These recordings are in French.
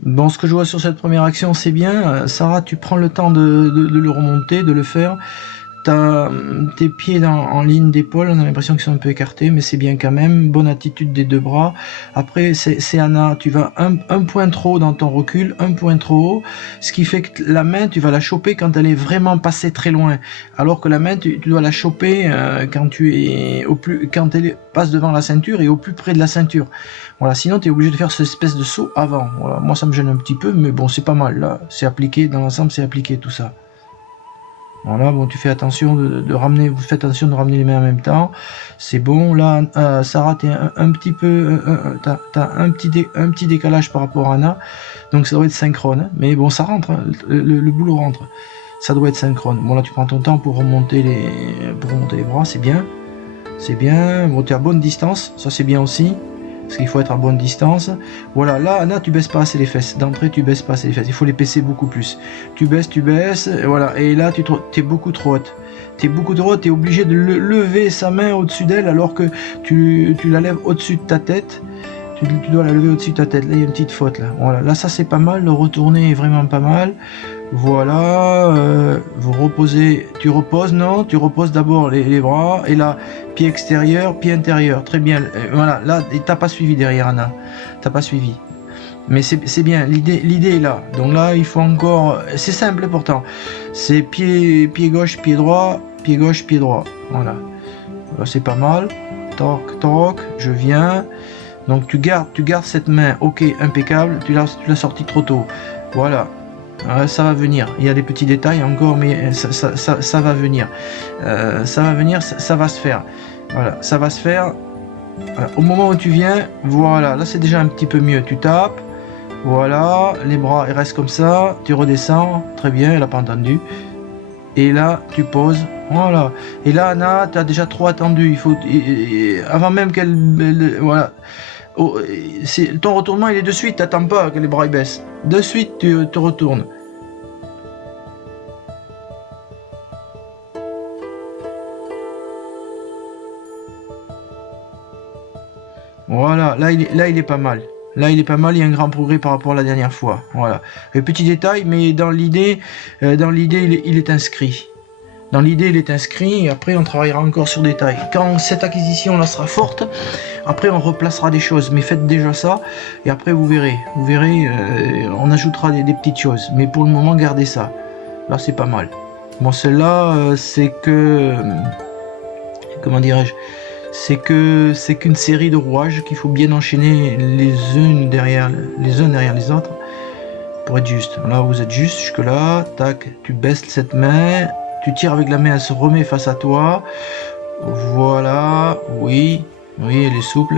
Bon, ce que je vois sur cette première action, c'est bien. Sarah, tu prends le temps de le remonter, de le faire. T'as tes pieds en ligne d'épaule, on a l'impression qu'ils sont un peu écartés, mais c'est bien quand même. Bonne attitude des deux bras. Après, c'est Anna, tu vas un point trop haut dans ton recul, un point trop haut, ce qui fait que la main, tu vas la choper quand elle est vraiment passée très loin. Alors que la main, tu dois la choper quand tu es quand elle passe devant la ceinture et au plus près de la ceinture. Voilà, sinon tu es obligé de faire cette espèce de saut avant. Voilà, moi ça me gêne un petit peu, mais bon, c'est pas mal là. C'est appliqué, dans l'ensemble, c'est appliqué tout ça. Voilà, bon, tu fais attention de ramener, vous faites attention de ramener les mains en même temps. C'est bon. Là, Sarah, t'es un petit peu, t'as un petit décalage par rapport à Anna, donc ça doit être synchrone. Hein. Mais bon, ça rentre, hein, le boulot rentre. Ça doit être synchrone. Bon, là, tu prends ton temps pour remonter les bras, c'est bien, c'est bien. Bon, t'es à bonne distance, ça c'est bien aussi. Parce qu'il faut être à bonne distance. Voilà, là, Anna, tu baisses pas assez les fesses. D'entrée, tu baisses pas assez les fesses. Il faut les baisser beaucoup plus. Tu baisses, voilà. Et là, tu es beaucoup trop haute. Tu es beaucoup trop haute, tu es obligé de lever sa main au-dessus d'elle alors que tu la lèves au-dessus de ta tête. Tu dois la lever au-dessus de ta tête. Là, il y a une petite faute, là. Voilà, là, ça, c'est pas mal. Le retourner est vraiment pas mal. Voilà, vous reposez, tu reposes, non, tu reposes d'abord les bras, et là, pied extérieur, pied intérieur, très bien, voilà, là, t'as pas suivi derrière Anna, t'as pas suivi, mais c'est bien, l'idée est là, donc là, il faut encore, c'est simple pourtant, c'est pied gauche, pied droit, pied gauche, pied droit, voilà, là, c'est pas mal, toc, toc, je viens, donc tu gardes cette main, ok, impeccable, tu l'as sorti trop tôt, voilà. Ça va venir, il y a des petits détails encore, mais ça va venir. Ça va venir, ça va se faire. Voilà, ça va se faire. Voilà. Au moment où tu viens, voilà, là c'est déjà un petit peu mieux. Tu tapes, voilà, les bras ils restent comme ça, tu redescends, très bien, elle n'a pas entendu. Et là, tu poses, voilà. Et là, Anna, tu as déjà trop attendu. Il faut, avant même qu'elle, voilà. Oh, ton retournement il est de suite, t'attends pas que les bras ils baissent. De suite, tu te retournes. Voilà, là il est pas mal. Là il est pas mal, il y a un grand progrès par rapport à la dernière fois. Voilà. Et petit détail, mais dans l'idée il est inscrit. Dans l'idée il est inscrit, et après on travaillera encore sur des détails. Quand cette acquisition là sera forte, après on replacera des choses, mais faites déjà ça, et après vous verrez, on ajoutera des petites choses. Mais pour le moment gardez ça. Là c'est pas mal. Bon celle-là c'est que, comment dirais-je, c'est qu'une série de rouages qu'il faut bien enchaîner les uns derrière les autres pour être juste. Là vous êtes juste jusque là, tac, tu baisses cette main, tu tires avec la main, elle se remet face à toi. Voilà, oui, oui, elle est souple,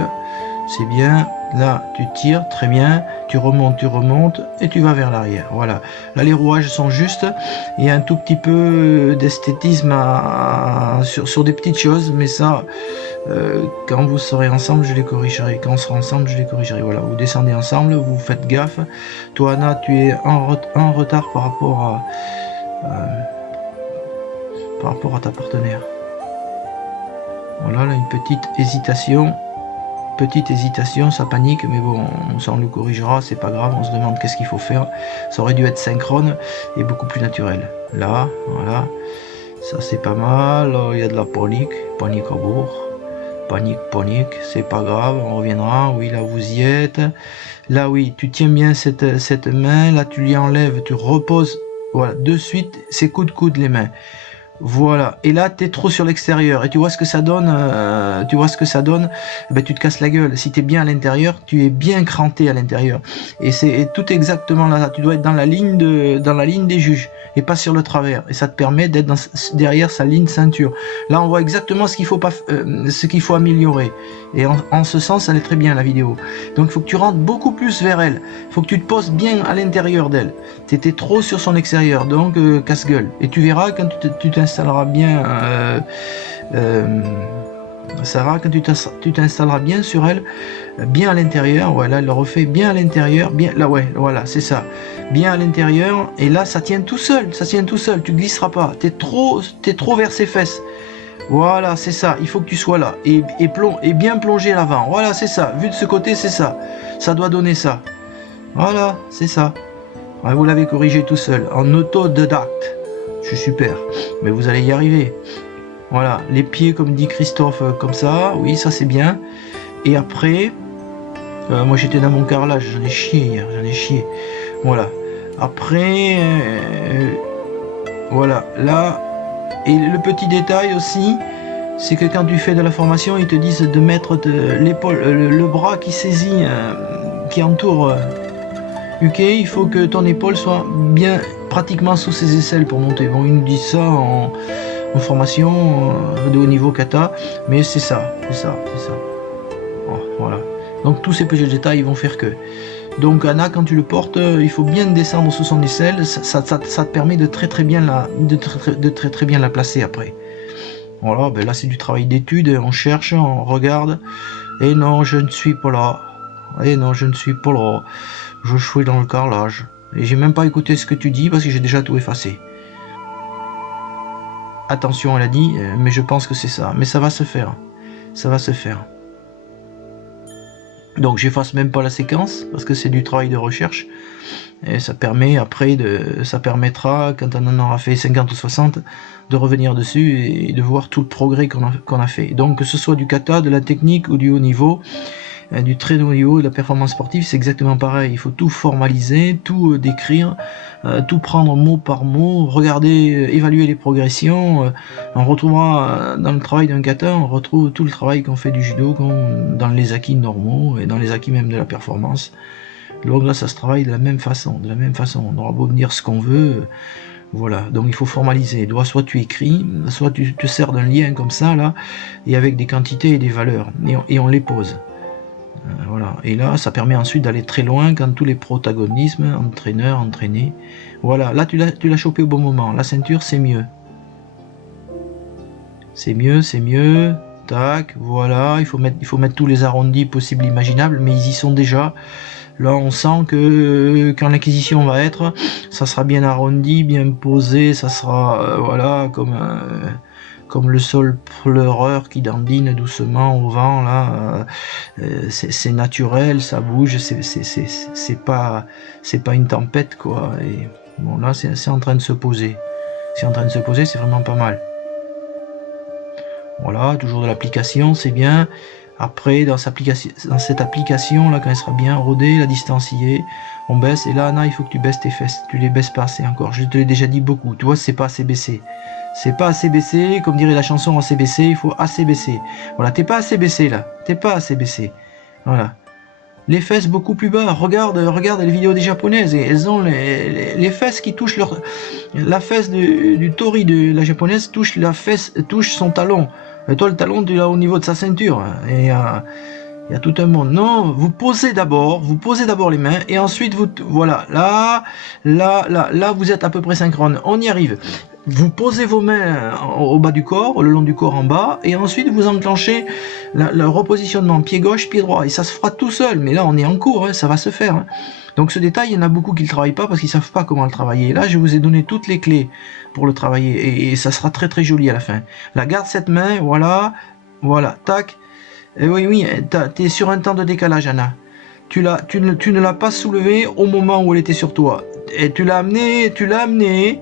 c'est bien. Là, tu tires, très bien, tu remontes, et tu vas vers l'arrière. Voilà. Là, les rouages sont justes. Il y a un tout petit peu d'esthétisme sur des petites choses, mais ça, quand vous serez ensemble, je les corrigerai. Quand on sera ensemble, je les corrigerai. Voilà, vous descendez ensemble, vous faites gaffe. Toi, Anna, tu es en retard par rapport à ta partenaire. Voilà, là, une petite hésitation. Petite hésitation, ça panique, mais bon, ça on le corrigera, c'est pas grave, on se demande qu'est-ce qu'il faut faire. Ça aurait dû être synchrone et beaucoup plus naturel. Là, voilà, ça c'est pas mal, il y a de la panique à bord. Panique, c'est pas grave, on reviendra, oui, là vous y êtes. Là, oui, tu tiens bien cette main, là tu lui enlèves, tu reposes, voilà, de suite, c'est coude les mains. Voilà, et là t'es trop sur l'extérieur, et tu vois ce que ça donne, ben, tu te casses la gueule. Si t'es bien à l'intérieur, tu es bien cranté à l'intérieur, et c'est tout exactement là, tu dois être dans la ligne des juges, et pas sur le travers, et ça te permet d'être derrière sa ligne ceinture. Là on voit exactement ce qu'il faut améliorer, et en ce sens elle est très bien la vidéo. Donc il faut que tu rentres beaucoup plus vers elle, il faut que tu te poses bien à l'intérieur d'elle. T'étais trop sur son extérieur, donc casse-gueule. Et tu verras quand tu t'installeras bien, Sarah, quand tu t'installeras bien sur elle, bien à l'intérieur, ouais, là elle le refait bien à l'intérieur, bien là, ouais, voilà, c'est ça, bien à l'intérieur, et là ça tient tout seul, tu glisseras pas, t'es trop vers ses fesses. Voilà, c'est ça, il faut que tu sois là, et bien plongé à l'avant, voilà, c'est ça, vu de ce côté, c'est ça, ça doit donner ça. Voilà, c'est ça. Ouais, vous l'avez corrigé tout seul, en autodidacte. Je suis super, mais vous allez y arriver. Voilà, les pieds comme dit Christophe, comme ça, oui, ça c'est bien. Et après, moi j'étais dans mon carrelage, j'en ai chié hier, j'en ai chié. Voilà. Après, voilà, là, et le petit détail aussi, c'est que quand tu fais de la formation, ils te disent de mettre l'épaule, le bras qui saisit, qui entoure UK, il faut que ton épaule soit bien pratiquement sous ses aisselles pour monter. Bon, ils nous disent ça en formation de haut niveau kata, mais c'est ça, c'est ça, c'est ça. Oh, voilà. Donc tous ces petits détails vont faire que. Donc Anna, quand tu le portes, il faut bien descendre sous son aisselle, ça te permet de très bien la placer après. Voilà, ben là c'est du travail d'étude, on cherche, on regarde, et non, je ne suis pas là, et non, je ne suis pas là, je suis dans le carrelage, et j'ai même pas écouté ce que tu dis parce que j'ai déjà tout effacé. Attention, elle a dit, mais je pense que c'est ça, mais ça va se faire, ça va se faire. Donc j'efface même pas la séquence parce que c'est du travail de recherche et ça permet après ça permettra quand on en aura fait 50 ou 60 de revenir dessus et de voir tout le progrès qu'on a fait. Donc que ce soit du kata, de la technique ou du haut niveau, du très haut niveau, de la performance sportive, c'est exactement pareil. Il faut tout formaliser, tout décrire, tout prendre mot par mot, regarder, évaluer les progressions. On retrouvera dans le travail d'un kata, on retrouve tout le travail qu'on fait du judo dans les acquis normaux et dans les acquis même de la performance. Donc là, ça se travaille de la même façon. On aura beau dire ce qu'on veut. Voilà, donc il faut formaliser. Soit tu écris, soit tu te sers d'un lien comme ça, là, et avec des quantités et des valeurs, et on les pose. Voilà, et là ça permet ensuite d'aller très loin quand tous les protagonismes, entraîneur, entraîné. Voilà, là tu l'as chopé au bon moment. La ceinture c'est mieux. C'est mieux. Tac, voilà, il faut mettre tous les arrondis possibles imaginables, mais ils y sont déjà. Là on sent que quand l'acquisition va être, ça sera bien arrondi, bien posé, ça sera voilà comme le sol pleureur qui dandine doucement au vent là, c'est naturel, ça bouge, c'est pas une tempête quoi. Et bon là c'est en train de se poser, c'est vraiment pas mal. Voilà, toujours de l'application, c'est bien. Après dans cette application là, quand elle sera bien rodée, la distance y est, on baisse, et là Anna il faut que tu baisses tes fesses, tu les baisses pas assez encore, je te l'ai déjà dit beaucoup, tu vois c'est pas assez baissé. C'est pas assez baissé, comme dirait la chanson assez baissé, il faut assez baisser. Voilà, t'es pas assez baissé là, t'es pas assez baissé. Voilà. Les fesses beaucoup plus bas, regarde les vidéos des japonaises, et elles ont les fesses qui touchent la fesse du tori de la japonaise touche son talon. Et toi le talon tu l'as au niveau de sa ceinture, et il y a tout un monde. Non, vous posez d'abord les mains, et ensuite voilà, là vous êtes à peu près synchrone, on y arrive. Vous posez vos mains au bas du corps, le long du corps en bas, et ensuite vous enclenchez le repositionnement pied gauche, pied droit, et ça se fera tout seul, mais là on est en cours, hein, ça va se faire. Hein. Donc ce détail, il y en a beaucoup qui ne le travaillent pas parce qu'ils ne savent pas comment le travailler. Et là, je vous ai donné toutes les clés pour le travailler, et ça sera très très joli à la fin. Là, garde cette main, voilà, tac. Et oui, t'es sur un temps de décalage, Anna. Tu ne l'as pas soulevée au moment où elle était sur toi. Et tu l'as amenée,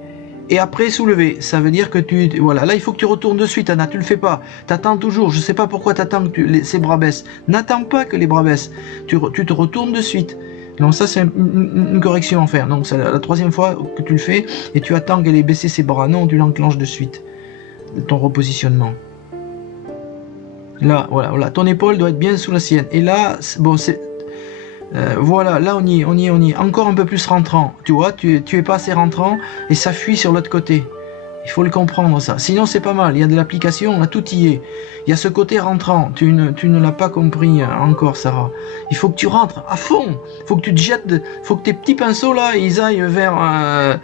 et après soulever, ça veut dire que voilà, là il faut que tu retournes de suite, Anna, tu le fais pas, t'attends toujours, je sais pas pourquoi t'attends que ces bras baissent, n'attends pas que les bras baissent, tu te retournes de suite. Donc ça c'est une correction à faire, donc c'est la troisième fois que tu le fais, et tu attends qu'elle ait baissé ses bras, non, tu l'enclenches de suite, ton repositionnement. Là, voilà, ton épaule doit être bien sous la sienne, et là, bon, voilà, là on y est, encore un peu plus rentrant, tu vois, tu es pas assez rentrant, et ça fuit sur l'autre côté, il faut le comprendre ça, sinon c'est pas mal, il y a de l'application, là tout y est, il y a ce côté rentrant, tu ne l'as pas compris encore Sarah, il faut que tu rentres à fond, faut que tu te jettes, faut que tes petits pinceaux là, ils aillent vers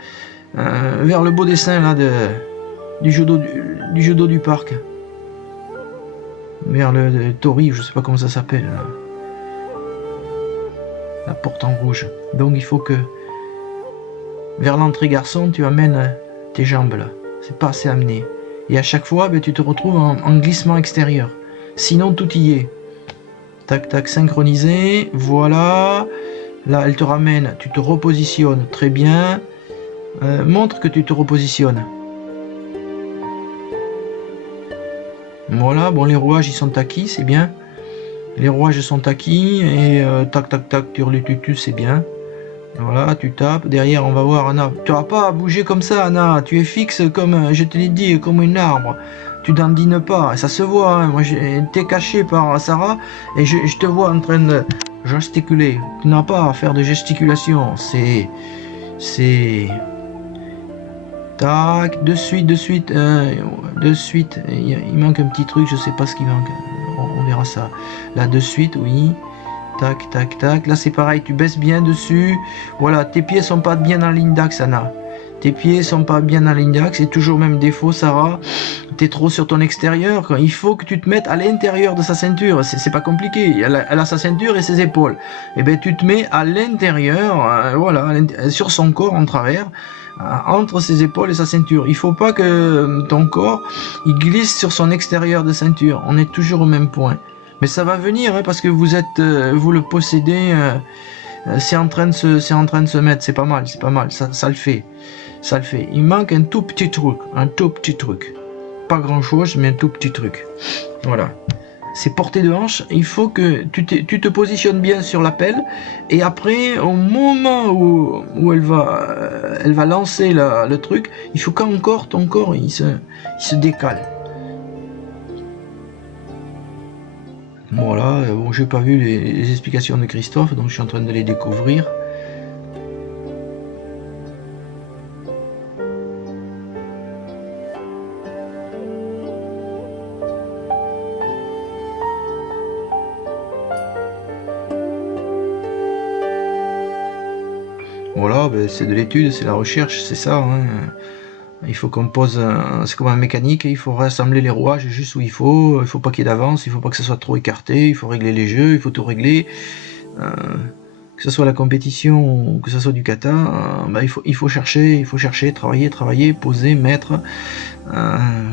le beau dessin là du judo du parc, vers le tori, je sais pas comment ça s'appelle là. La porte en rouge. Donc il faut que vers l'entrée garçon, tu amènes tes jambes là. C'est pas assez amené. Et à chaque fois, tu te retrouves en glissement extérieur. Sinon, tout y est. Tac, tac, synchronisé. Voilà. Là, elle te ramène, tu te repositionnes. Très bien. Montre que tu te repositionnes. Voilà, bon, les rouages, ils sont acquis, c'est bien. Les rouages sont acquis. Et tac, tac, tac, tu c'est bien. Voilà, tu tapes. Derrière, on va voir, Anna. Tu n'auras pas à bouger comme ça, Anna. Tu es fixe comme, je te l'ai dit, comme une arbre. Tu dandines pas. Ça se voit, hein. Moi, t'es caché par Sarah. Et je te vois en train de gesticuler. Tu n'as pas à faire de gesticulation. C'est... Tac, de suite. De suite. Il manque un petit truc, je sais pas ce qui manque. On verra ça. Là, de suite, oui. Tac, tac, tac. Là, c'est pareil, tu baisses bien dessus. Voilà, tes pieds sont pas bien en ligne d'axe, Anna. Tes pieds sont pas bien en ligne d'axe. C'est toujours le même défaut, Sarah. T'es trop sur ton extérieur. Il faut que tu te mettes à l'intérieur de sa ceinture. C'est pas compliqué. Elle a sa ceinture et ses épaules. Et ben, tu te mets à l'intérieur, voilà, sur son corps en travers, entre ses épaules et sa ceinture. Il faut pas que ton corps il glisse sur son extérieur de ceinture. On est toujours au même point. Mais ça va venir, hein, parce que vous le possédez, c'est en train de se mettre, c'est pas mal, ça le fait. Il manque un tout petit truc. Pas grand chose, mais un tout petit truc. Voilà. C'est portée de hanche, il faut que tu te positionnes bien sur la pelle, et après, au moment où elle va lancer le truc, il faut qu'encore ton corps, il se décale. Voilà, bon, j'ai pas vu les explications de Christophe, donc je suis en train de les découvrir. Voilà, ben c'est de l'étude, c'est la recherche, c'est ça. Hein. Il faut qu'on pose, c'est comme en mécanique, il faut rassembler les rouages juste où il faut pas qu'il y ait d'avance, il faut pas que ça soit trop écarté, il faut régler les jeux, il faut tout régler. Que ce soit la compétition ou que ce soit du kata, ben il faut chercher, travailler, poser, mettre,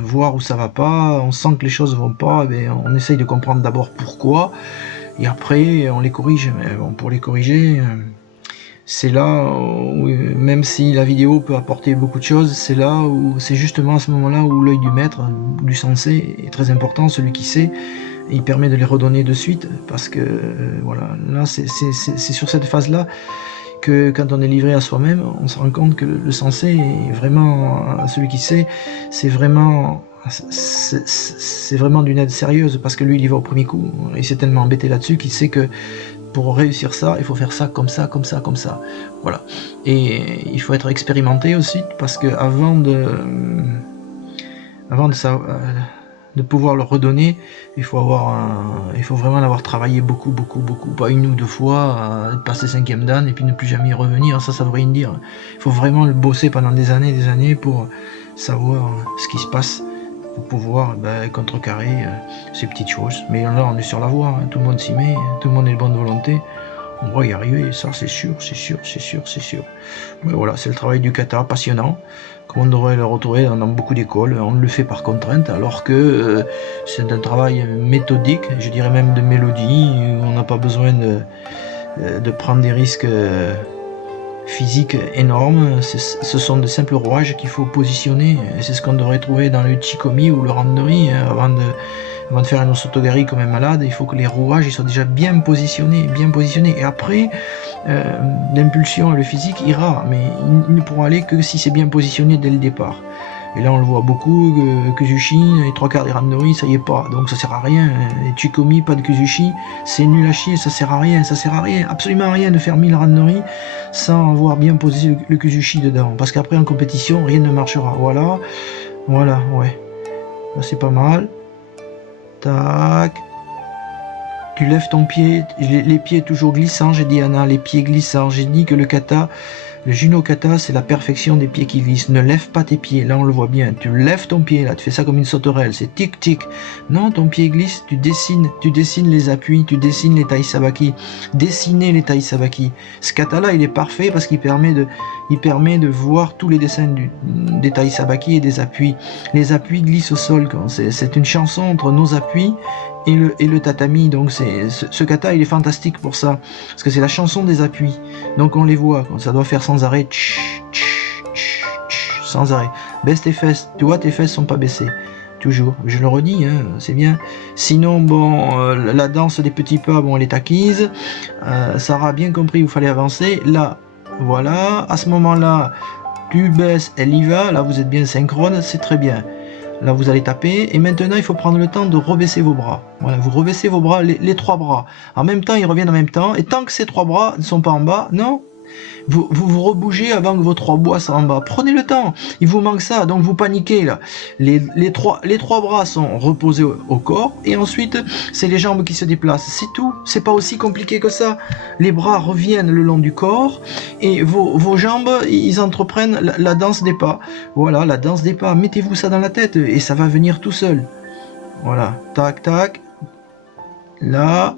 voir où ça va pas, on sent que les choses vont pas, ben on essaye de comprendre d'abord pourquoi, et après on les corrige. Mais bon, pour les corriger, c'est là où, même si la vidéo peut apporter beaucoup de choses, c'est justement à ce moment-là où l'œil du maître, du sensei, est très important, celui qui sait, il permet de les redonner de suite, parce que voilà, là c'est sur cette phase-là que quand on est livré à soi-même, on se rend compte que le sensei est vraiment, celui qui sait, c'est vraiment d'une aide sérieuse, parce que lui il y va au premier coup, il s'est tellement embêté là-dessus qu'il sait que pour réussir ça, il faut faire ça comme ça. Voilà. Et il faut être expérimenté aussi, parce que avant de pouvoir le redonner, il faut vraiment l'avoir travaillé beaucoup, pas une ou deux fois, passer 5e dan et puis ne plus jamais y revenir. Ça veut rien dire. Il faut vraiment le bosser pendant des années pour savoir ce qui se passe, pour pouvoir contrecarrer ces petites choses. Mais là on est sur la voie, hein. Tout le monde s'y met, tout le monde est de bonne volonté, on va y arriver, ça c'est sûr. Mais voilà, c'est le travail du kata, passionnant, comme on devrait le retrouver dans beaucoup d'écoles. On le fait par contrainte, alors que c'est un travail méthodique, je dirais même de mélodie, où on n'a pas besoin de prendre des risques physique énorme. Ce sont de simples rouages qu'il faut positionner, et c'est ce qu'on devrait trouver dans le Chikomi ou le Randori, hein. Avant de faire un osotogari comme un malade, il faut que les rouages ils soient déjà bien positionnés, et après l'impulsion et le physique ira, mais ils ne pourront aller que si c'est bien positionné dès le départ. Et là on le voit beaucoup, Kuzushi, les 3/4 des Randori, ça y est pas, donc ça sert à rien. Les Chikomi, pas de Kuzushi, c'est nul à chier, ça sert à rien, absolument à rien de faire 1000 Randori sans avoir bien posé le Kuzushi dedans, parce qu'après en compétition, rien ne marchera. Voilà, ouais. Là c'est pas mal. Tac. Tu lèves ton pied, les pieds toujours glissants, j'ai dit Anna, les pieds glissants, j'ai dit que le kata, le Juno kata, c'est la perfection des pieds qui glissent. Ne lève pas tes pieds, là on le voit bien, tu lèves ton pied, là tu fais ça comme une sauterelle, c'est tic tic. Non, ton pied glisse, tu dessines les appuis, tu dessines les tai sabaki, dessiner les tai sabaki. Ce kata là il est parfait parce qu'il permet de voir tous les dessins des tai sabaki et des appuis. Les appuis glissent au sol, c'est une chanson entre nos appuis et le tatami. Donc ce kata il est fantastique pour ça, parce que c'est la chanson des appuis. Donc on les voit, ça doit faire sans arrêt, sans arrêt. Baisse tes fesses, tu vois tes fesses sont pas baissées. Toujours, je le redis, hein, c'est bien. Sinon, bon, la danse des petits pas, bon, elle est acquise. Sarah a bien compris où il fallait avancer. Là, voilà, à ce moment-là, tu baisses, elle y va. Là, vous êtes bien synchrone, c'est très bien. Là, vous allez taper. Et maintenant, il faut prendre le temps de rebaisser vos bras. Voilà, vous rebaissez vos bras, les trois bras. En même temps, ils reviennent en même temps. Et tant que ces trois bras ne sont pas en bas, non, vous rebougez avant que vos trois bras soient en bas. Prenez le temps, il vous manque ça, donc vous paniquez là. Les trois bras sont reposés au corps, et ensuite c'est les jambes qui se déplacent, c'est tout. C'est pas aussi compliqué que ça. Les bras reviennent le long du corps, et vos jambes, ils entreprennent la danse des pas. Voilà, la danse des pas, mettez-vous ça dans la tête, et ça va venir tout seul. Voilà, tac, tac, là...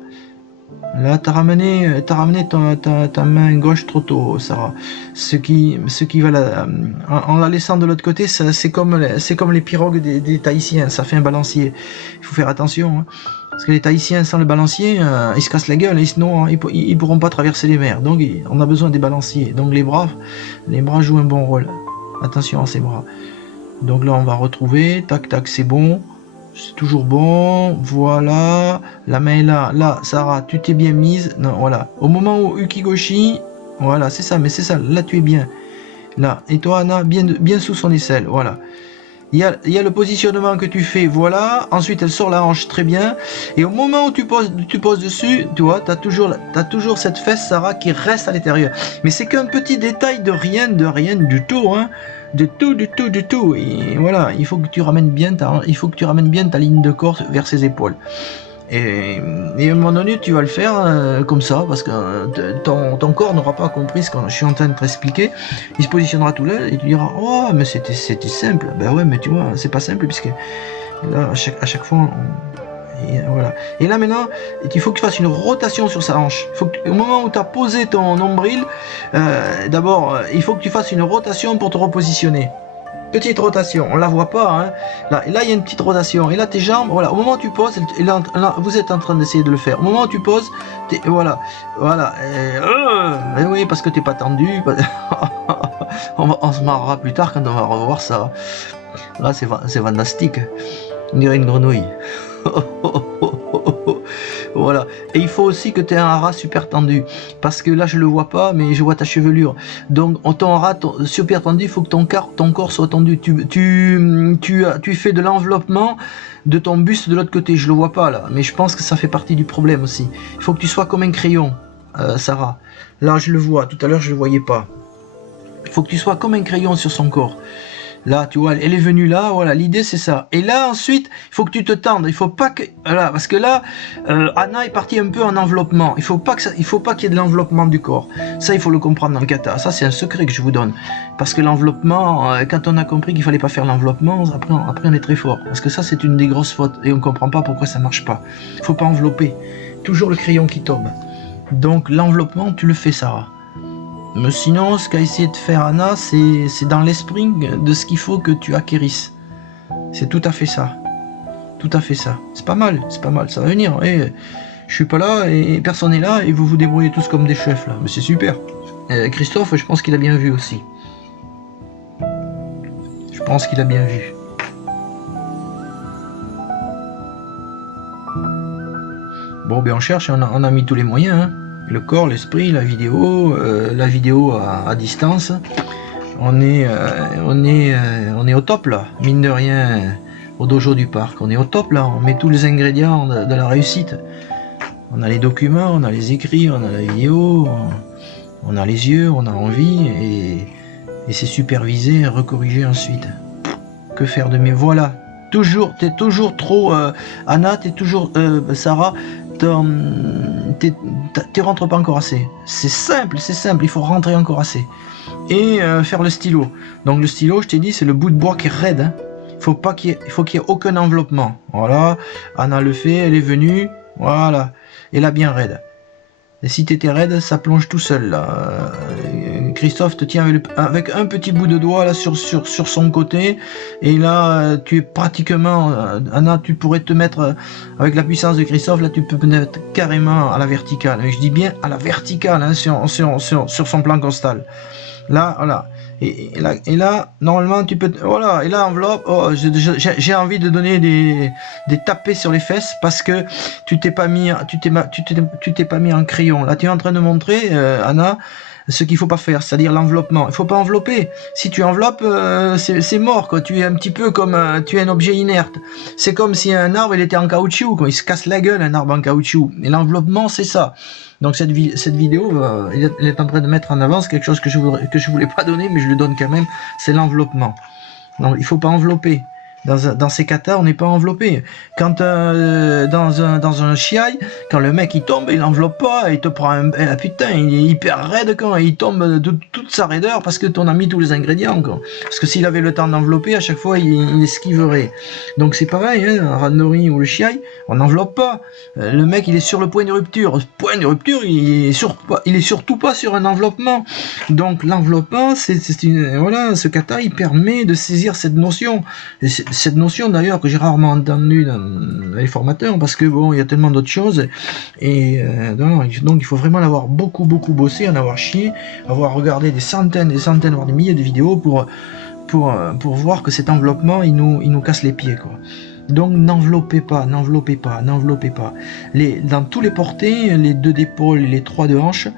Là, t'as ramené ta main gauche trop tôt, Sarah. Ce qui va en la laissant de l'autre côté, c'est comme les pirogues des Tahitiens, ça fait un balancier. Il faut faire attention, hein. Parce que les Tahitiens sans le balancier, ils se cassent la gueule, sinon ils pourront pas traverser les mers. Donc on a besoin des balanciers. Donc les bras jouent un bon rôle. Attention à ces bras. Donc là, on va retrouver, tac tac, c'est bon. C'est toujours bon, voilà, la main est là, là, Sarah, tu t'es bien mise, non, voilà, au moment où Ukigoshi, voilà, c'est ça, mais c'est ça, là tu es bien, là, et toi Anna, bien sous son aisselle, voilà, il y a le positionnement que tu fais, voilà, ensuite elle sort la hanche très bien, et au moment où tu poses dessus, tu vois, t'as toujours cette fesse, Sarah, qui reste à l'intérieur, mais c'est qu'un petit détail de rien du tout, hein, du tout, et voilà, il faut que tu ramènes bien ta ligne de corps vers ses épaules. Et à un moment donné, tu vas le faire comme ça, parce que ton corps n'aura pas compris ce que je suis en train de t'expliquer. Il se positionnera tout là et tu diras, oh, mais c'était simple. Ben ouais, mais tu vois, c'est pas simple, puisque là, à chaque fois, et voilà. Et là maintenant, il faut que tu fasses une rotation sur sa hanche. Au moment où tu as posé ton nombril, d'abord, il faut que tu fasses une rotation pour te repositionner. Petite rotation, on la voit pas, hein. Là, il y a une petite rotation. Et là, tes jambes, voilà. Au moment où tu poses, et là, vous êtes en train d'essayer de le faire. Au moment où tu poses, voilà. Et oui, parce que t'es pas tendu. On se marrera plus tard quand on va revoir ça. Là, c'est fantastique. On dirait une grenouille. Voilà. Et il faut aussi que tu aies un haras super tendu, parce que là je le vois pas, mais je vois ta chevelure. Donc ton haras super tendu, il faut que ton corps soit tendu. Tu fais de l'enveloppement de ton buste de l'autre côté. Je le vois pas là, mais je pense que ça fait partie du problème aussi. Il faut que tu sois comme un crayon, Sarah. Là je le vois. Tout à l'heure je le voyais pas. Il faut que tu sois comme un crayon sur son corps. Là, tu vois, elle est venue là, voilà, l'idée c'est ça. Et là, ensuite, il faut que tu te tendes, il faut pas que... Voilà, parce que là, Anna est partie un peu en enveloppement. Il faut pas qu'il y ait de l'enveloppement du corps. Ça, il faut le comprendre dans le kata. Ça, c'est un secret que je vous donne. Parce que l'enveloppement, quand on a compris qu'il fallait pas faire l'enveloppement, après on est très fort. Parce que ça, c'est une des grosses fautes. Et on comprend pas pourquoi ça marche pas. Il faut pas envelopper. Toujours le crayon qui tombe. Donc, l'enveloppement, tu le fais, Sarah. Mais sinon, ce qu'a essayé de faire Anna, c'est dans l'esprit de ce qu'il faut que tu acquérisses. C'est tout à fait ça. Tout à fait ça. C'est pas mal, ça va venir. Et je suis pas là et personne n'est là et vous vous débrouillez tous comme des chefs là. Mais c'est super. Christophe, je pense qu'il a bien vu aussi. Je pense qu'il a bien vu. Bon, ben on cherche, on a mis tous les moyens, hein. Le corps, l'esprit, la vidéo à distance. On est au top là, mine de rien, au dojo du parc. On est au top là, on met tous les ingrédients de la réussite. On a les documents, on a les écrits, on a la vidéo, on a les yeux, on a envie et c'est supervisé et recorrigé ensuite. Que faire de mieux? Voilà, t'es toujours trop, Anna, t'es toujours, Sarah, tu rentres pas encore assez. C'est simple, il faut rentrer encore assez. Et faire le stylo. Donc le stylo, je t'ai dit, c'est le bout de bois qui est raide, hein. Il faut qu'il y ait aucun enveloppement. Voilà, Anna le fait, elle est venue, voilà, et là bien raide. Et si t'étais raide, ça plonge tout seul là. Christophe te tient avec un petit bout de doigt là sur son côté, et là tu es pratiquement, Anna, tu pourrais te mettre avec la puissance de Christophe, là tu peux te mettre carrément à la verticale, et je dis bien à la verticale, hein, sur son plan costal. Là, voilà. Et là, normalement, tu peux... Voilà, et là, enveloppe, oh, j'ai envie de donner des tapés sur les fesses parce que tu t'es pas mis en crayon. Là, tu es en train de montrer, Anna, ce qu'il faut pas faire, c'est-à-dire l'enveloppement. Il faut pas envelopper. Si tu enveloppes, c'est mort, quoi. Tu es un petit peu comme tu es un objet inerte. C'est comme si un arbre, il était en caoutchouc, quoi. Il se casse la gueule, un arbre en caoutchouc. Et l'enveloppement, c'est ça. Donc cette vidéo, il est en train de mettre en avance quelque chose que je voulais pas donner, mais je le donne quand même, c'est l'enveloppement. Donc il faut pas envelopper. Dans ces katas, on n'est pas enveloppé. Quand dans un chiaï, quand le mec il tombe, il enveloppe pas, il te prend putain, il est hyper raide quand il tombe de toute sa raideur parce que t'en as mis tous les ingrédients, quoi. Parce que s'il avait le temps d'envelopper, à chaque fois il esquiverait. Donc c'est pareil, hein, un randori ou le chiaï, on n'enveloppe pas. Le mec il est sur le point de rupture. Point de rupture, il est surtout pas sur un enveloppement. Donc l'enveloppement, voilà, ce kata il permet de saisir cette notion. Et cette notion d'ailleurs que j'ai rarement entendue dans les formateurs, parce que bon, il y a tellement d'autres choses, et donc il faut vraiment l'avoir beaucoup bossé, en avoir chié, avoir regardé des centaines, voire des milliers de vidéos pour voir que cet enveloppement il nous casse les pieds, quoi. Donc n'enveloppez pas. Dans tous les portés, les 2 d'épaule et les 3 de hanche,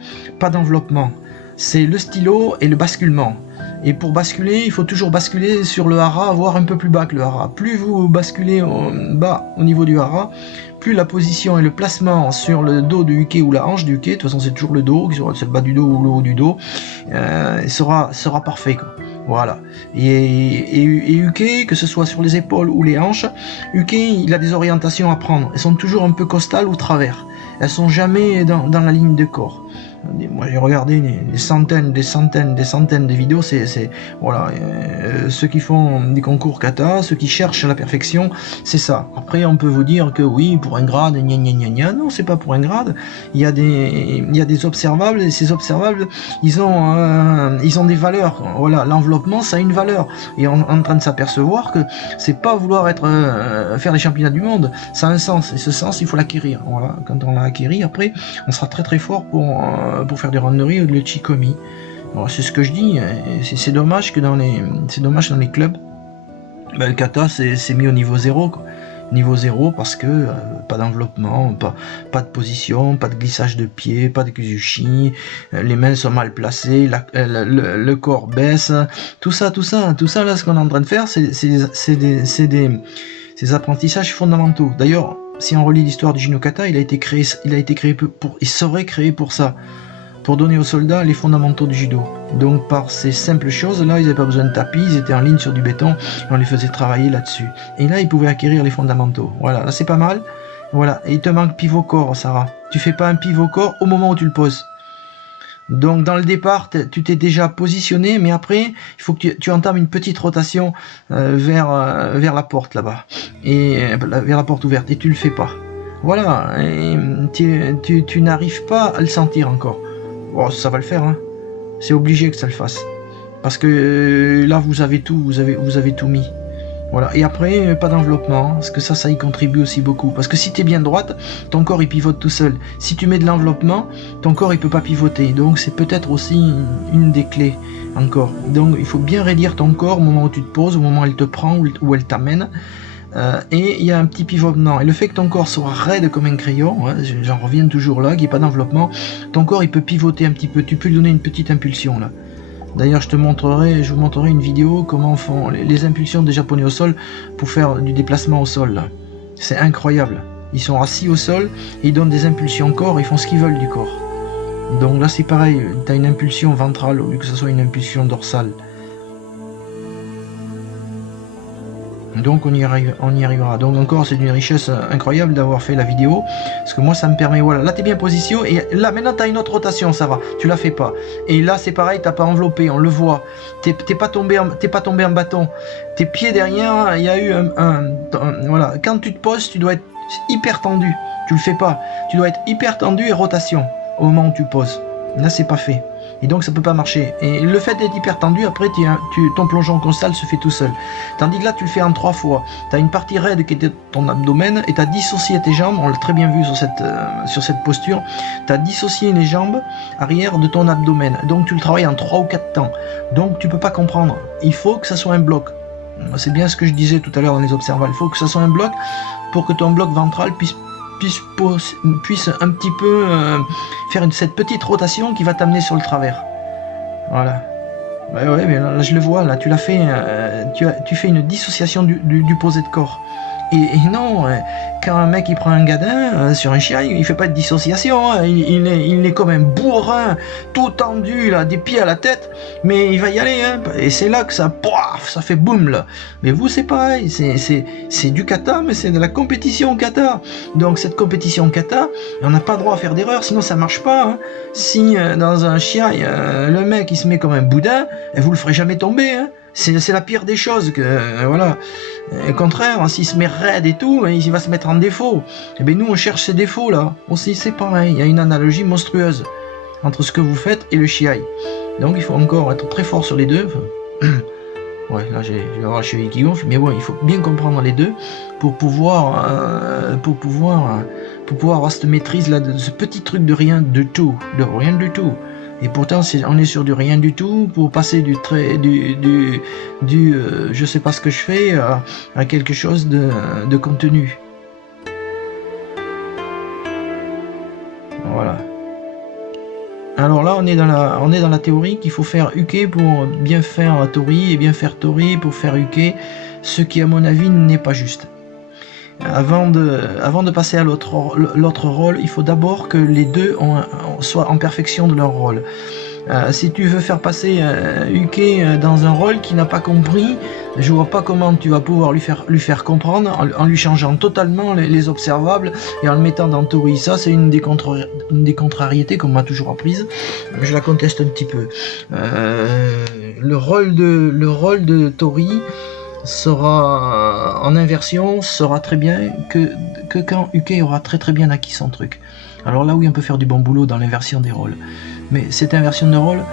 pas d'enveloppement. C'est le stylo et le basculement. Et pour basculer, il faut toujours basculer sur le hara, voire un peu plus bas que le hara. Plus vous basculez bas au niveau du hara, plus la position et le placement sur le dos du uke ou la hanche du uke, de toute façon c'est toujours le dos, c'est le bas du dos ou le haut du dos, sera parfait, quoi. Voilà. Et uke, que ce soit sur les épaules ou les hanches, uke il a des orientations à prendre. Elles sont toujours un peu costales ou travers. Elles sont jamais dans la ligne de corps. Moi j'ai regardé des centaines de vidéos, voilà, ceux qui font des concours kata, ceux qui cherchent la perfection, c'est ça. Après on peut vous dire que oui, pour un grade, non, c'est pas pour un grade. Il y a des observables, et ces observables, ils ont des valeurs. Voilà, l'enveloppement, ça a une valeur. Et on est en train de s'apercevoir que c'est pas vouloir faire les championnats du monde, ça a un sens, et ce sens il faut l'acquérir. Voilà, quand on l'a acquéri, après on sera très fort pour faire des randonnées ou de l'Uchikomi. C'est ce que je dis, c'est dommage dans les clubs, le kata c'est mis au niveau 0, quoi. Niveau 0 parce que pas d'enveloppement, pas de position, pas de glissage de pied, pas de kuzushi, les mains sont mal placées, le corps baisse, tout ça là, ce qu'on est en train de faire, c'est des apprentissages fondamentaux. D'ailleurs, si on relit l'histoire du Jinokata, il serait créé pour ça, pour donner aux soldats les fondamentaux du judo. Donc par ces simples choses là, ils n'avaient pas besoin de tapis, ils étaient en ligne sur du béton, et on les faisait travailler là-dessus. Et là, ils pouvaient acquérir les fondamentaux. Voilà, là c'est pas mal. Voilà, et il te manque pivot corps, Sarah. Tu fais pas un pivot corps au moment où tu le poses. Donc dans le départ, tu t'es déjà positionné, mais après, il faut que tu entames une petite rotation vers la porte là-bas, et vers la porte ouverte, et tu le fais pas. Voilà, et tu n'arrives pas à le sentir encore. Bon, ça va le faire, hein. C'est obligé que ça le fasse, parce que là vous avez tout mis. Voilà, et après, pas d'enveloppement, parce que ça y contribue aussi beaucoup. Parce que si tu es bien droite, ton corps il pivote tout seul. Si tu mets de l'enveloppement, ton corps il peut pas pivoter. Donc c'est peut-être aussi une des clés encore. Donc il faut bien raidir ton corps au moment où tu te poses, au moment où elle te prend, où elle t'amène. Et il y a un petit pivotement. Et le fait que ton corps soit raide comme un crayon, hein, j'en reviens toujours là, qu'il n'y ait pas d'enveloppement, ton corps il peut pivoter un petit peu. Tu peux lui donner une petite impulsion là. D'ailleurs, je vous montrerai une vidéo comment font les impulsions des Japonais au sol pour faire du déplacement au sol. C'est incroyable. Ils sont assis au sol et ils donnent des impulsions corps, ils font ce qu'ils veulent du corps. Donc là, c'est pareil, tu as une impulsion ventrale au lieu que ce soit une impulsion dorsale. Donc on y arrivera. Donc encore, c'est d'une richesse incroyable d'avoir fait la vidéo, parce que moi ça me permet, voilà, là t'es bien positionné, et là maintenant t'as une autre rotation, ça va, tu la fais pas. Et là c'est pareil, t'as pas enveloppé, on le voit, t'es pas tombé en bâton, tes pieds derrière, il y a eu voilà, quand tu te poses, tu dois être hyper tendu, tu le fais pas, tu dois être hyper tendu et rotation au moment où tu poses. Là c'est pas fait. Et donc ça peut pas marcher. Et le fait d'être hyper tendu, après ton plongeon constal se fait tout seul. Tandis que là tu le fais en 3 fois. Tu as une partie raide qui était ton abdomen et tu as dissocié tes jambes, on l'a très bien vu sur cette posture, tu as dissocié les jambes arrière de ton abdomen. Donc tu le travailles en 3 ou 4 temps. Donc tu peux pas comprendre. Il faut que ça soit un bloc. C'est bien ce que je disais tout à l'heure dans les observales. Il faut que ça soit un bloc pour que ton bloc ventral puisse un petit peu faire cette petite rotation qui va t'amener sur le travers. Voilà. Ouais, mais là je le vois, là tu l'as fait, tu fais une dissociation du posé de corps. Et non, quand un mec il prend un gadin sur un chien, il fait pas de dissociation, hein. Il est comme un bourrin, tout tendu, là, des pieds à la tête, mais il va y aller, hein. Et c'est là que ça fait boum là. Mais vous c'est pareil, c'est du kata, mais c'est de la compétition kata. Donc cette compétition kata, on n'a pas droit à faire d'erreur, sinon ça marche pas, hein. Si dans un chien, le mec il se met comme un boudin, vous le ferez jamais tomber, hein. C'est la pire des choses, que voilà. Au contraire, s'il se met raide et tout, il va se mettre en défaut. Et bien nous on cherche ces défauts là. Aussi c'est pareil, il y a une analogie monstrueuse entre ce que vous faites et le shiai. Donc il faut encore être très fort sur les deux. Ouais, là je vais avoir la cheville qui gonfle, mais bon, il faut bien comprendre les deux pour pouvoir avoir cette maîtrise là de ce petit truc de rien du tout. Et pourtant, on est sur du rien du tout pour passer du je sais pas ce que je fais à quelque chose de contenu. Voilà. Alors là, on est dans la théorie qu'il faut faire uke pour bien faire tori et bien faire tori pour faire uke, ce qui à mon avis n'est pas juste. Avant de passer à l'autre rôle, il faut d'abord que les deux soient en perfection de leur rôle. Si tu veux faire passer Uke dans un rôle qu'il n'a pas compris, je vois pas comment tu vas pouvoir lui faire comprendre en lui changeant totalement les observables et en le mettant dans Tori. Ça, c'est une des contrariétés qu'on m'a toujours apprise. Je la conteste un petit peu. Le rôle de Tori sera en inversion, sera très bien que quand Uke aura très bien acquis son truc. Alors là oui, on peut faire du bon boulot dans l'inversion des rôles. Mais cette inversion de rôle,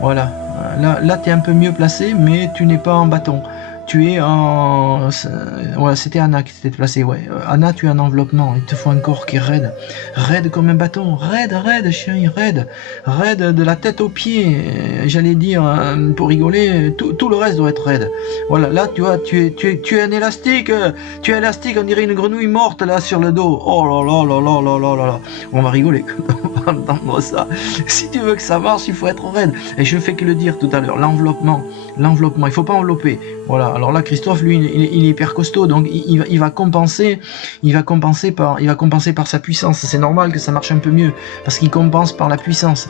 voilà, là tu es un peu mieux placé, mais tu n'es pas en bâton. Tu es en... Ouais, c'était Anna qui s'était placée, ouais. Anna, tu es en enveloppement, il te faut un corps qui est raide. Raide comme un bâton, raide, chérie, raide. Raide de la tête aux pieds, j'allais dire, pour rigoler, tout le reste doit être raide. Voilà, là, tu vois, tu es un élastique, on dirait une grenouille morte, là, sur le dos. Oh là. On va rigoler on va entendre ça. Si tu veux que ça marche, il faut être raide. Et je fais que le dire tout à l'heure, l'enveloppement, il faut pas envelopper. Voilà. Alors là, Christophe, lui, il est hyper costaud, donc il va compenser par sa puissance. C'est normal que ça marche un peu mieux, parce qu'il compense par la puissance.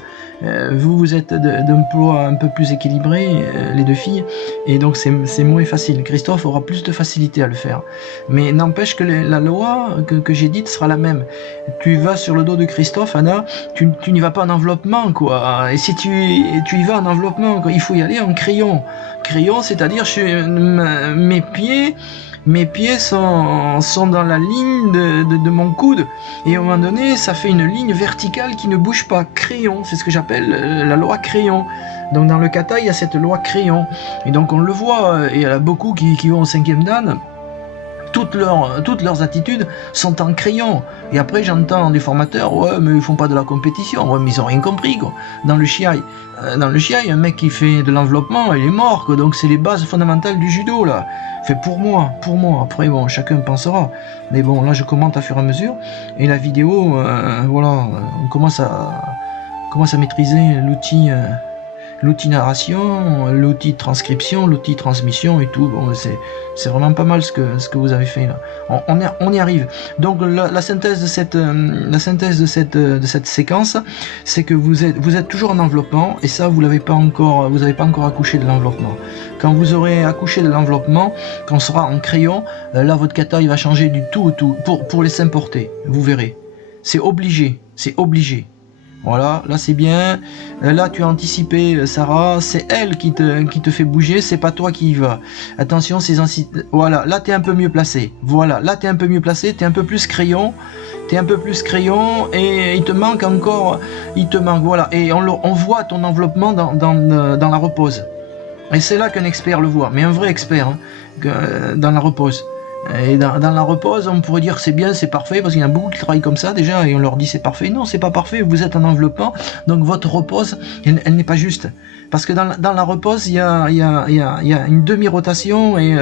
Vous êtes d'un poids un peu plus équilibré, les deux filles, et donc c'est moins facile. Christophe aura plus de facilité à le faire. Mais n'empêche que la loi que j'ai dite sera la même. Tu vas sur le dos de Christophe, Anna, tu n'y vas pas en enveloppement, quoi. Et si tu y vas en enveloppement, quoi, il faut y aller en crayon. Crayon, c'est-à-dire mes pieds sont dans la ligne de mon coude, et à un moment donné ça fait une ligne verticale qui ne bouge pas. Crayon, c'est ce que j'appelle la loi crayon. Donc dans le kata il y a cette loi crayon, et donc on le voit, et il y en a beaucoup qui vont au 5e dan, toutes leurs attitudes sont en crayon. Et après j'entends des formateurs, ouais mais ils font pas de la compétition, ouais mais ils ont rien compris, quoi. Dans le shiai, un mec qui fait de l'enveloppement, il est mort, quoi. Donc c'est les bases fondamentales du judo là. Fait pour moi, après bon, chacun pensera. Mais bon, là je commente à fur et à mesure, et la vidéo, voilà, on commence à maîtriser l'outil narration, l'outil transcription, l'outil transmission et tout. Bon, c'est vraiment pas mal ce que vous avez fait là. On y arrive. Donc la synthèse de cette séquence, c'est que vous êtes toujours en enveloppement, et ça vous n'avez pas encore accouché de l'enveloppement. Quand vous aurez accouché de l'enveloppement, quand on sera en crayon, là votre kata il va changer du tout au tout pour les s'importer. Vous verrez. C'est obligé. Voilà, là c'est bien. Là tu as anticipé, Sarah, c'est elle qui te fait bouger, c'est pas toi qui y va. Attention, voilà, là tu es un peu mieux placé. Voilà, là tu es un peu mieux placé, tu es un peu plus crayon. T'es un peu plus crayon et il te manque encore, voilà. Et on voit ton enveloppement dans la repose. Et c'est là qu'un expert le voit, mais un vrai expert, hein, dans la repose. Et dans la repose, on pourrait dire que c'est bien, c'est parfait, parce qu'il y en a beaucoup qui travaillent comme ça déjà, et on leur dit c'est parfait. Non, c'est pas parfait, vous êtes en enveloppement, donc votre repose, elle n'est pas juste. Parce que dans la repose, il y a une demi-rotation, et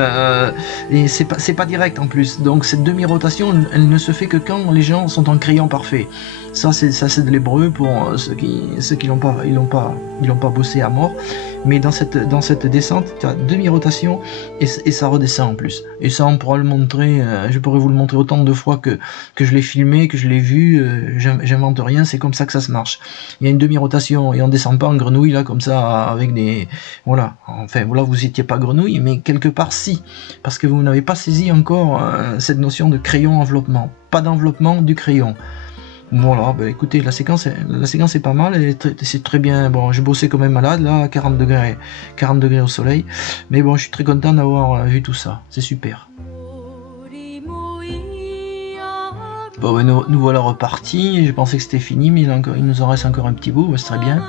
c'est pas direct en plus. Donc cette demi-rotation, elle ne se fait que quand les gens sont en crayon parfait. Ça c'est de l'hébreu pour ceux qui l'ont pas bossé à mort. Mais dans cette descente, tu as demi-rotation et ça redescend en plus. Et ça, on pourra le montrer, je pourrais vous le montrer autant de fois que je l'ai filmé, que je l'ai vu, j'invente rien, c'est comme ça que ça se marche. Il y a une demi-rotation et on descend pas en grenouille là, comme ça, avec des... Voilà, enfin, voilà, vous étiez pas grenouille, mais quelque part si, parce que vous n'avez pas saisi encore cette notion de crayon enveloppement. Pas d'enveloppement du crayon. Voilà, bah écoutez, la séquence est pas mal, c'est très bien. Bon, j'ai bossé comme un malade là, 40 degrés au soleil, mais bon, je suis très content d'avoir vu tout ça, c'est super. Bon, bah, nous voilà repartis. Je pensais que c'était fini, mais il nous en reste encore un petit bout, bah, c'est très bien.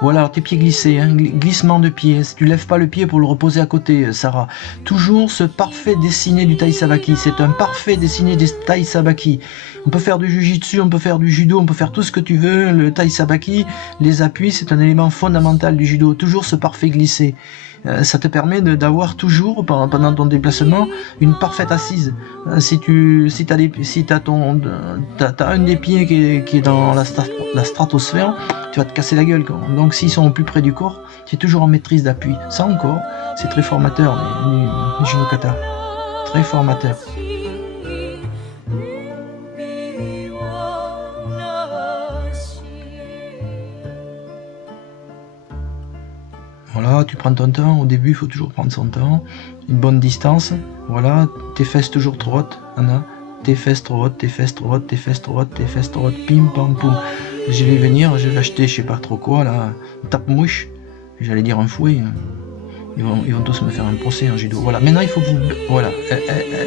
Voilà, alors tes pieds glissés, hein, glissement de pied. Si tu lèves pas le pied pour le reposer à côté, Sarah. Toujours ce parfait dessiné du tai sabaki. C'est un parfait dessiné des tai sabaki. On peut faire du jujitsu, on peut faire du judo, on peut faire tout ce que tu veux. Le tai sabaki, les appuis, c'est un élément fondamental du judo. Toujours ce parfait glissé. Ça te permet d'avoir toujours, pendant ton déplacement, une parfaite assise. Si t'as un des pieds qui est dans la stratosphère, tu vas te casser la gueule, quoi. Donc s'ils sont au plus près du corps, tu es toujours en maîtrise d'appui. Ça encore, c'est très formateur, les Jinokata. Très formateur. Voilà, tu prends ton temps. Au début, il faut toujours prendre son temps. Une bonne distance. Voilà, tes fesses toujours trop hautes, Anna. Tes fesses trop hautes, tes fesses trop hautes, tes fesses trop hautes, tes fesses trop hautes. Pim, pam, poum. Je vais venir, je vais acheter je sais pas trop quoi là. Tape-mouche. J'allais dire un fouet. Ils vont tous me faire un procès en judo. Voilà, maintenant il faut que vous... Voilà,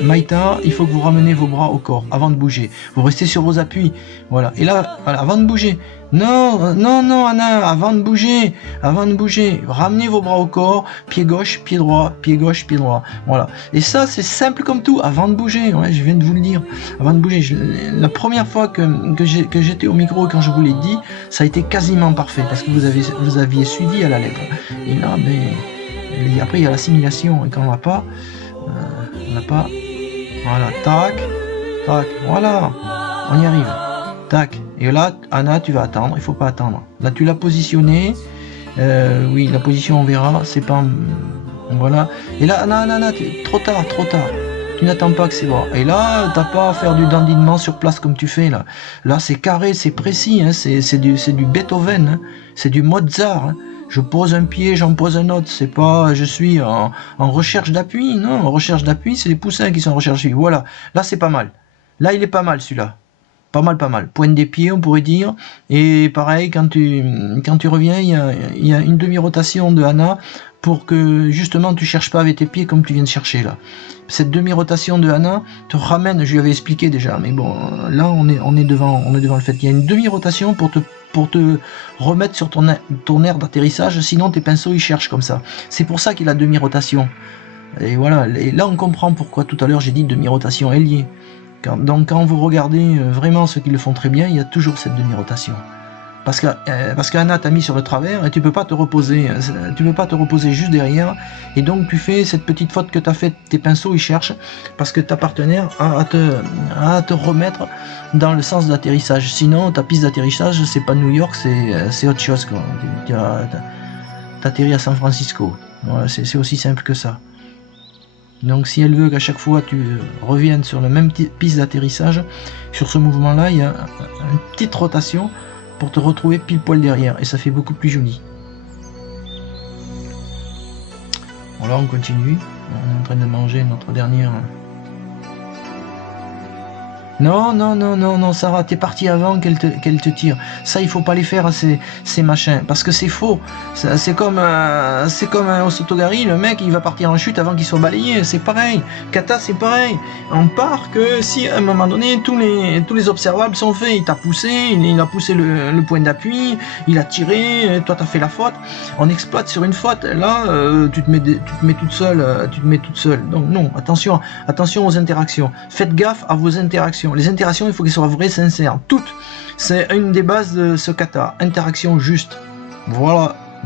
Maïta, il faut que vous ramenez vos bras au corps avant de bouger. Vous restez sur vos appuis. Voilà, et là, voilà, avant de bouger. Non, non, non, Anna, avant de bouger. Ramenez vos bras au corps, pied gauche, pied droit, pied gauche, pied droit. Voilà. Et ça, c'est simple comme tout, avant de bouger. Ouais, je viens de vous le dire. Avant de bouger. La première fois que j'étais au micro, quand je vous l'ai dit, ça a été quasiment parfait, parce que vous aviez suivi à la lettre. Et là, mais... Et après il y a l'assimilation, et quand on n'a pas, voilà, tac, tac, voilà, on y arrive, tac, et là, Anna, tu vas attendre, il faut pas attendre, là tu l'as positionné, oui, la position on verra, c'est pas, voilà, et là, Anna, trop tard, tu n'attends pas que c'est bon, et là, t'as pas à faire du dandinement sur place comme tu fais, là c'est carré, c'est précis, hein, c'est du Beethoven, hein, c'est du Mozart, hein. Je pose un pied, j'en pose un autre. C'est pas, je suis en recherche d'appui. Non, en recherche d'appui, c'est les poussins qui sont en recherche d'appui. Voilà. Là, c'est pas mal. Là, il est pas mal, celui-là. Pas mal. Pointe des pieds, on pourrait dire. Et pareil, quand tu reviens, il y a une demi-rotation de Anna pour que, justement, tu cherches pas avec tes pieds comme tu viens de chercher, là. Cette demi-rotation de Anna te ramène, je lui avais expliqué déjà, mais bon, là, on est devant le fait. Il y a une demi-rotation pour te remettre sur ton aire d'atterrissage, sinon tes pinceaux ils cherchent comme ça. C'est pour ça qu'il a demi-rotation. Et voilà, et là on comprend pourquoi tout à l'heure j'ai dit demi-rotation ailier. Donc quand vous regardez vraiment ceux qui le font très bien, il y a toujours cette demi-rotation. Parce qu'Anna t'a mis sur le travers et tu peux pas te reposer juste derrière, et donc tu fais cette petite faute que tu as faite, tes pinceaux ils cherchent, parce que ta partenaire a à te remettre dans le sens d'atterrissage. Sinon ta piste d'atterrissage c'est pas New York, c'est autre chose, quoi. T'atterris à San Francisco. Voilà, c'est aussi simple que ça. Donc si elle veut qu'à chaque fois tu reviennes sur la même piste d'atterrissage, sur ce mouvement là il y a une petite rotation pour te retrouver pile poil derrière, et ça fait beaucoup plus joli. Voilà, on continue, on est en train de manger notre dernière Non, non, non, non, non, Sarah, t'es parti avant qu'elle te tire. Ça, il faut pas les faire, ces machins, parce que c'est faux. C'est comme un Osotogari, le mec, il va partir en chute avant qu'il soit balayé. C'est pareil. Kata, c'est pareil. On part que si, à un moment donné, tous les observables sont faits. Il t'a poussé, il a poussé le point d'appui, il a tiré, toi, t'as fait la faute. On exploite sur une faute. Là, tu te mets toute seule, Donc, non, attention aux interactions. Faites gaffe à vos interactions. Les interactions, il faut qu'elles soient vraies, sincères. Toutes. C'est une des bases de ce kata. Interaction juste. Voilà.